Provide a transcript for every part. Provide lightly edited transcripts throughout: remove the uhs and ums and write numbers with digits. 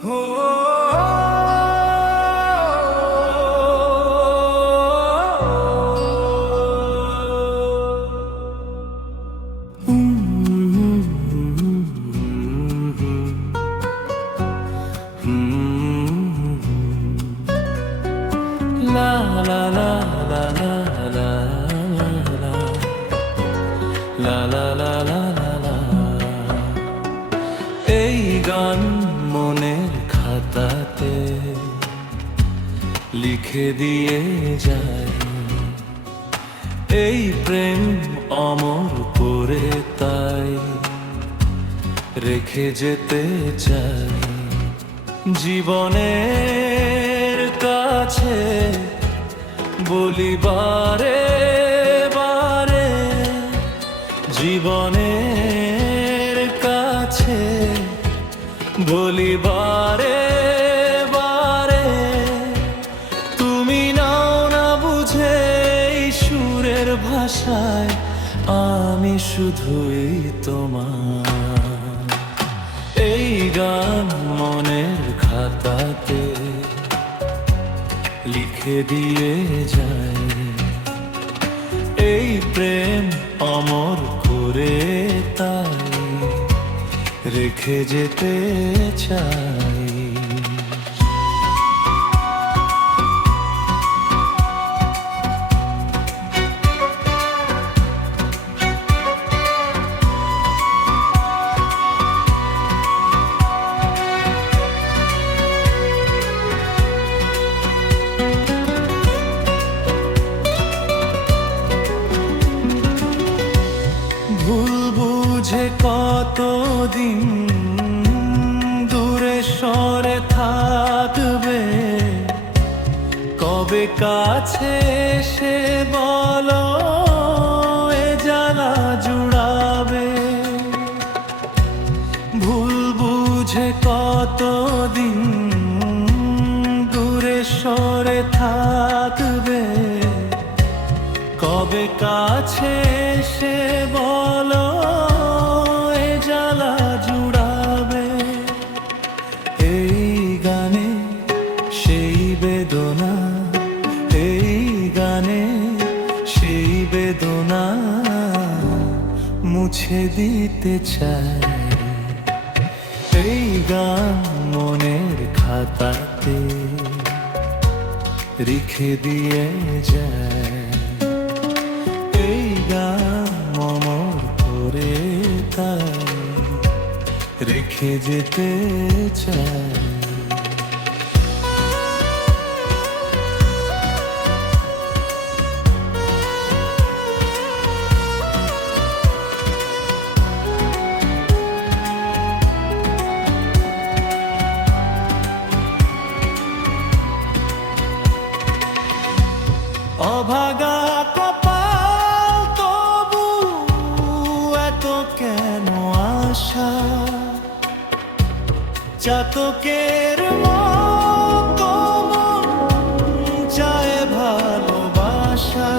La la la la la la la la la la la। এই গান মনের খাতাতে লিখে দিয়ে যায়, এই প্রেম অমর করে তাই রেখে যেতে চাই জীবনের কাছে বলি বারে বারে, জীবনের কাছে বলি বারে বারে। তুমি নাও না বুঝে এই সুরের ভাষায়, আমি শুধুই তোমার। এই গান মনের খাতাতে লিখে দিয়ে যায়, এই প্রেম অমর করে তাই রেখে যেতে চাই। ভুল বুঝে কতদিন দূরে সরে থাকবে, কবে কাছে এসে বলো এ জ্বালা জুড়াবে। ভুল বুঝে কতদিন দূরে সরে থাকবে, কবে কাছে এসে বলো এ জ্বালা জুড়াবে। এই গানে সেই বেদনা, এই গানে সেই বেদনা মুছে দিতে চাই। এই গান মনের খাতাতে রেখে দিয়ে যায়, এই গান মমর করে তাই রেখে যেতে চাই। অভাগা কপাল তবু এত কেন আশা, চাতকের মতো মন চায় ভালোবাসা।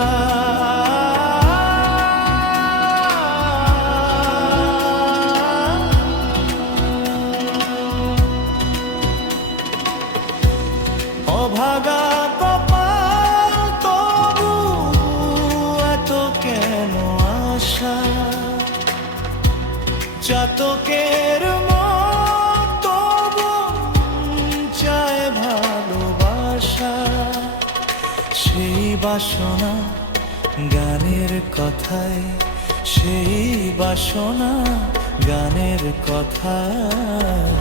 অভাগা চাতকের মতো চায় ভালোবাসা। সেই বাসনা গানের কথায়, সেই বাসনা গানের কথায়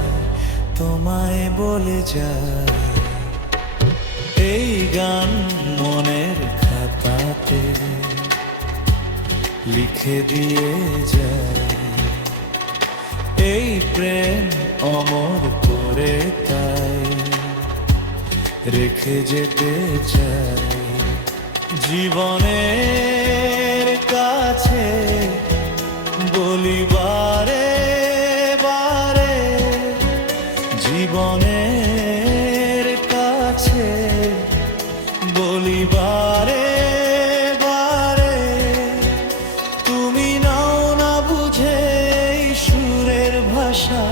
তোমায় বলে যায়। এই গান মনের খাতাতে লিখে দিয়ে যায়, এই প্রেম অমর করে তাই রেখে যেতে চাই জীবনের কাছে বলি বারে বারে, জীবনের কাছে বলি বারে বারে। তুমি নাও না বুঝে সুরের ভাষা,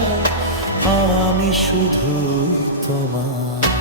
আমি শুধু তোমার।